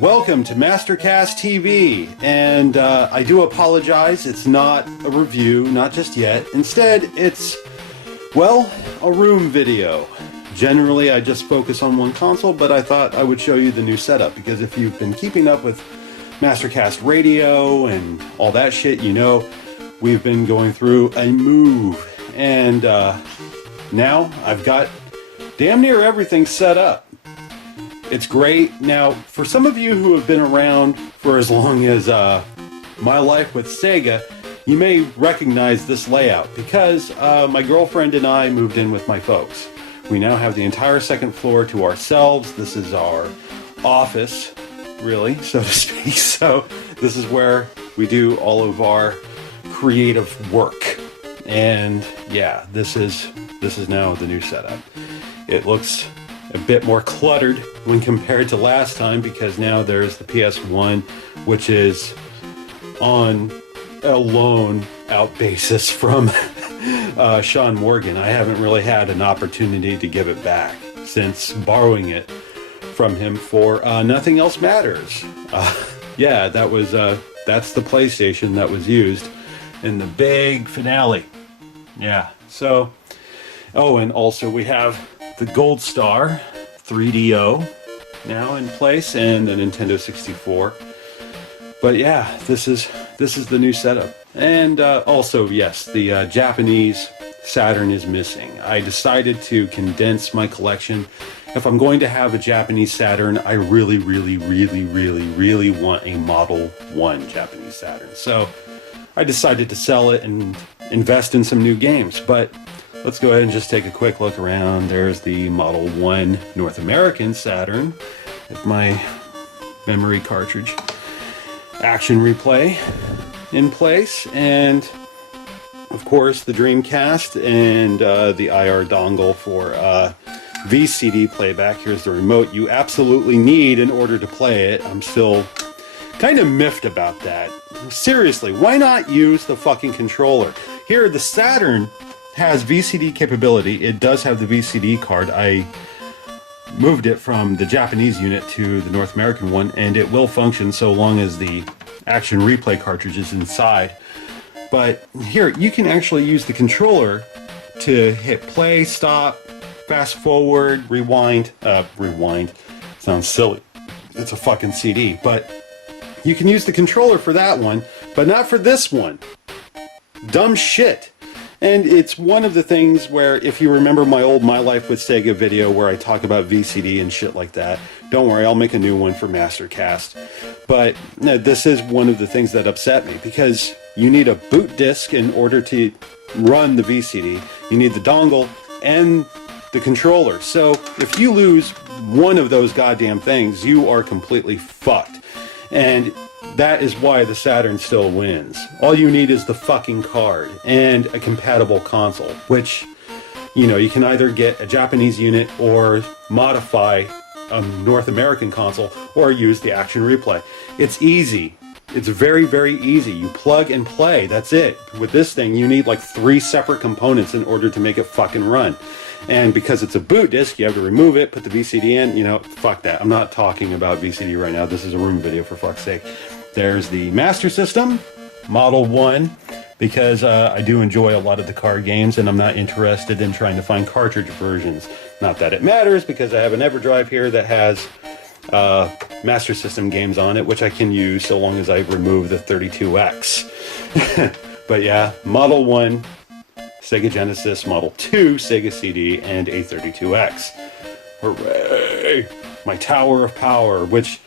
Welcome to Mastercast TV, and I do apologize, it's not a review, not just yet. Instead, it's, well, a room video. Generally, I just focus on one console, but I thought I would show you the new setup, because if you've been keeping up with Mastercast Radio and all that shit, you know we've been going through a move, and now I've got damn near everything set up. It's great. Now, for some of you who have been around for as long as my life with Sega, you may recognize this layout because my girlfriend and I moved in with my folks. We now have the entire second floor to ourselves. This is our office, really, so to speak. So this is where we do all of our creative work. And yeah, this is now the new setup. It looks a bit more cluttered when compared to last time because now there's the PS1, which is on a loan out basis from Sean Morgan. I haven't really had an opportunity to give it back since borrowing it from him for Nothing Else Matters. Yeah, that's the PlayStation that was used in the big finale. Yeah, so, oh, and also we have the Gold Star 3DO now in place and the Nintendo 64. But yeah, this is the new setup. And also, yes, the Japanese Saturn is missing. I decided to condense my collection. If I'm going to have a Japanese Saturn, I really want a Model 1 Japanese Saturn. So I decided to sell it and invest in some new games. But let's go ahead and just take a quick look around. There's the Model 1 North American Saturn with my memory cartridge action replay in place, and of course the Dreamcast and the IR dongle for VCD playback. Here's the remote you absolutely need in order to play it. I'm still kind of miffed about that. Seriously, why not use the fucking controller? Here, the Saturn has VCD capability. It does have the VCD card. I moved it from the Japanese unit to the North American one, and it will function so long as the action replay cartridge is inside. But here, you can actually use the controller to hit play, stop, fast forward, rewind. Rewind sounds silly. It's a fucking CD. But you can use the controller for that one, but not for this one. Dumb shit. And it's one of the things where, if you remember my old My Life with Sega video where I talk about VCD and shit like that, don't worry, I'll make a new one for Mastercast. But no, this is one of the things that upset me, because you need a boot disc in order to run the VCD. You need the dongle and the controller. So if you lose one of those goddamn things, you are completely fucked. And that is why the Saturn still wins. All you need is the fucking card and a compatible console, which, you know, you can either get a Japanese unit or modify a North American console or use the action replay. It's easy. It's very easy. You plug and play. That's it. With this thing, you need like 3 separate components in order to make it fucking run. And because it's a boot disc, you have to remove it, put the VCD in. You know, fuck that. I'm not talking about VCD right now. This is a room video, for fuck's sake. There's the Master System, Model 1, because I do enjoy a lot of the card games, and I'm not interested in trying to find cartridge versions. Not that it matters, because I have an EverDrive here that has Master System games on it, which I can use so long as I remove the 32X. But yeah, Model 1, Sega Genesis, Model 2, Sega CD, and a 32X. Hooray! My Tower of Power, which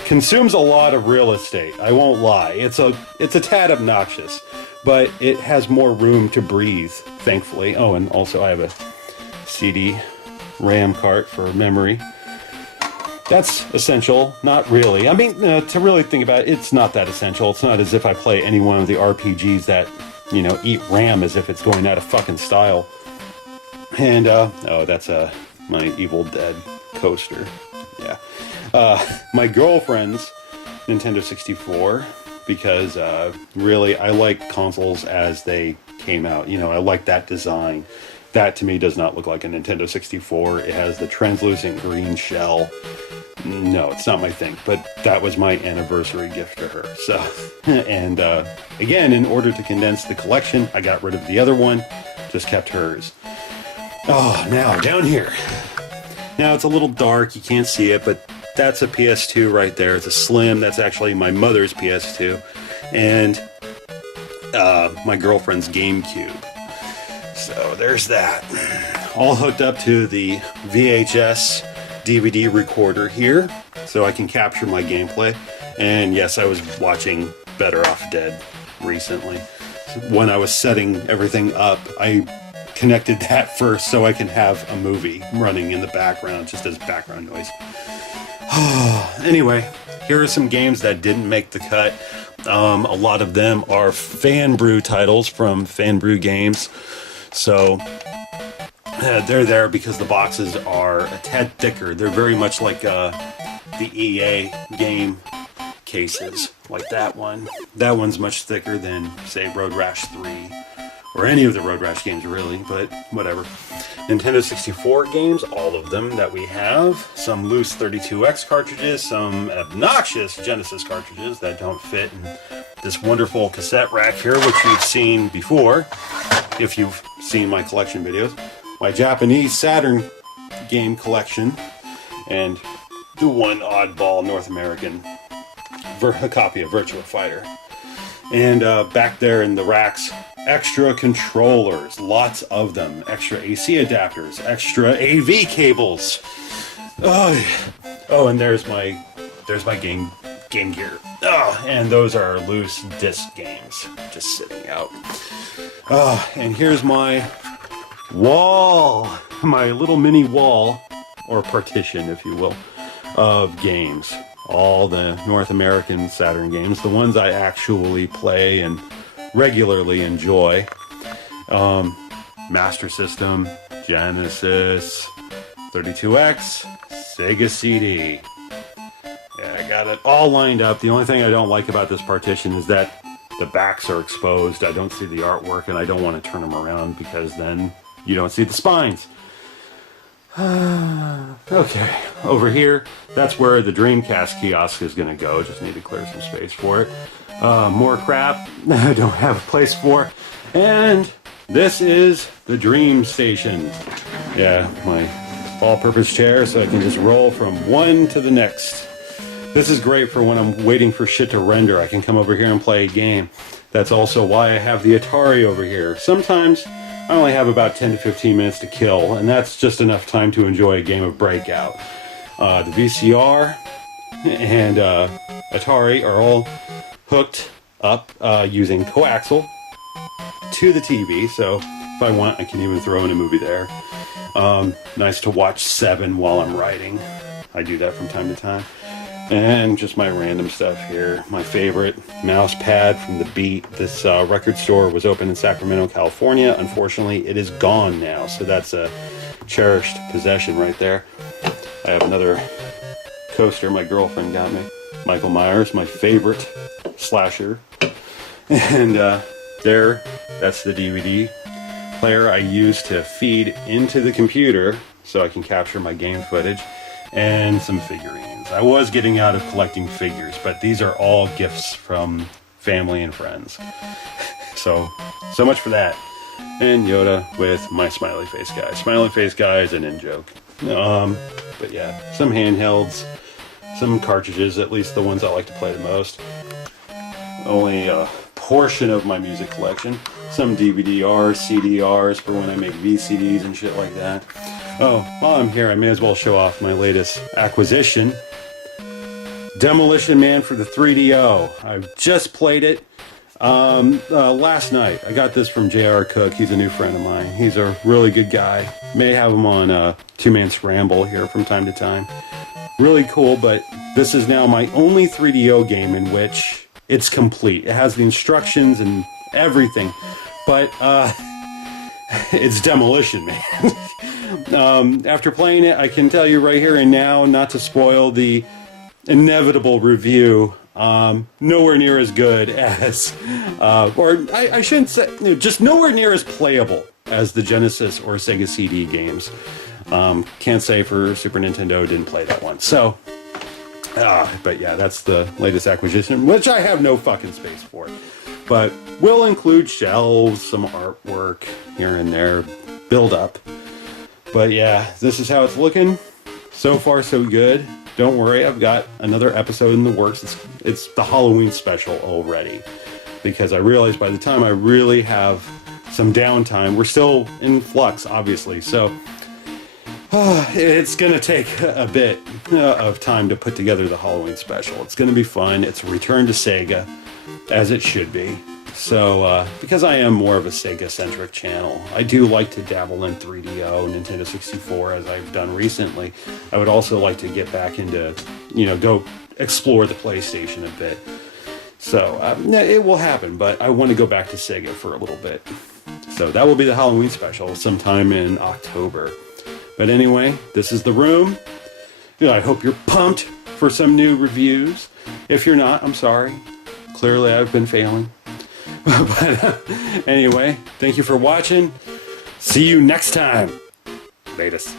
consumes a lot of real estate. I won't lie. It's a tad obnoxious, but it has more room to breathe, thankfully. Oh, and also I have a CD RAM cart for memory. That's essential. Not really. I mean, to really think about it, it's not that essential. It's not as if I play any one of the RPGs that, you know, eat RAM as if it's going out of fucking style. And, oh, that's my Evil Dead coaster. Yeah. My girlfriend's Nintendo 64, because really I like consoles as they came out. You know, I like that design. That to me does not look like a Nintendo 64. It has the translucent green shell. No, it's not my thing, but that was my anniversary gift to her. So, and again, in order to condense the collection, I got rid of the other one, just kept hers. Oh, now down here. Now it's a little dark, you can't see it, but that's a PS2 right there. It's a Slim. That's actually my mother's PS2. And my girlfriend's GameCube. So there's that. All hooked up to the VHS DVD recorder here, so I can capture my gameplay. And yes, I was watching Better Off Dead recently. When I was setting everything up, I connected that first so I can have a movie running in the background, just as background noise. Anyway, here are some games that didn't make the cut. A lot of them are Fan Brew titles from Fan Brew Games. So they're there because the boxes are a tad thicker. They're very much like the EA game cases, like that one. That one's much thicker than, say, Road Rash 3. Or any of the Road Rash games, really, but whatever. Nintendo 64 games, all of them that we have. Some loose 32X cartridges, some obnoxious Genesis cartridges that don't fit in this wonderful cassette rack here, which you've seen before, if you've seen my collection videos. My Japanese Saturn game collection, and the one oddball North American copy of Virtua Fighter. And back there in the racks, extra controllers, lots of them, extra AC adapters, extra AV cables. Oh, and there's my Game Gear. Oh, and those are loose disc games just sitting out. And here's my wall, my little mini wall, or partition, if you will, of games. All the North American Saturn games, the ones I actually play and regularly enjoy. Master System, Genesis, 32X, Sega CD. Yeah, I got it all lined up. The only thing I don't like about this partition is that the backs are exposed. I don't see the artwork, and I don't want to turn them around because then you don't see the spines. Okay, over here, that's where the Dreamcast kiosk is going to go. Just need to clear some space for it. More crap I don't have a place for. And this is the Dream Station. Yeah, my all-purpose chair, so I can just roll from one to the next. This is great for when I'm waiting for shit to render. I can come over here and play a game. That's also why I have the Atari over here. Sometimes I only have about 10 to 15 minutes to kill, and that's just enough time to enjoy a game of Breakout. The VCR and Atari are all hooked up using coaxial to the TV, so if I want, I can even throw in a movie there. Nice to watch Seven while I'm writing. I do that from time to time. And just my random stuff here. My favorite Mousepad from The Beat. This record store was open in Sacramento, California. Unfortunately, it is gone now, so that's a cherished possession right there. I have another coaster my girlfriend got me. Michael Myers, my favorite slasher. And there, that's the DVD player I use to feed into the computer so I can capture my game footage. And some figurines. I was getting out of collecting figures, but these are all gifts from family and friends. So much for that. And Yoda with my smiley face guy. Smiley face guy is an in-joke. But yeah, some handhelds, some cartridges, at least the ones I like to play the most. Only a portion of my music collection. Some DVD-Rs, CD-Rs for when I make VCDs and shit like that. Oh, while I'm here, I may as well show off my latest acquisition. Demolition Man for the 3DO. I've just played it last night. I got this from J.R. Cook. He's a new friend of mine. He's a really good guy. May have him on Two-Man Scramble here from time to time. Really cool, but this is now my only 3DO game in which it's complete. It has the instructions and everything, but it's Demolition Man. After playing it, I can tell you right here and now, not to spoil the inevitable review, nowhere near as good as, or I shouldn't say, just nowhere near as playable as the Genesis or Sega CD games. Can't say for Super Nintendo, didn't play that one. So, but yeah, that's the latest acquisition, which I have no fucking space for. But will include shelves, some artwork here and there, build up. But yeah, this is how it's looking. So far, so good. Don't worry, I've got another episode in the works. It's the Halloween special already. Because I realized by the time I really have some downtime, we're still in flux, obviously. So it's going to take a bit of time to put together the Halloween special. It's going to be fun. It's a return to Sega, as it should be. So, because I am more of a Sega-centric channel, I do like to dabble in 3DO, Nintendo 64, as I've done recently. I would also like to get back into, go explore the PlayStation a bit. So, it will happen, but I want to go back to Sega for a little bit. So, that will be the Halloween special sometime in October. But anyway, this is The Room. I hope you're pumped for some new reviews. If you're not, I'm sorry. Clearly, I've been failing. But anyway, thank you for watching. See you next time. Latest.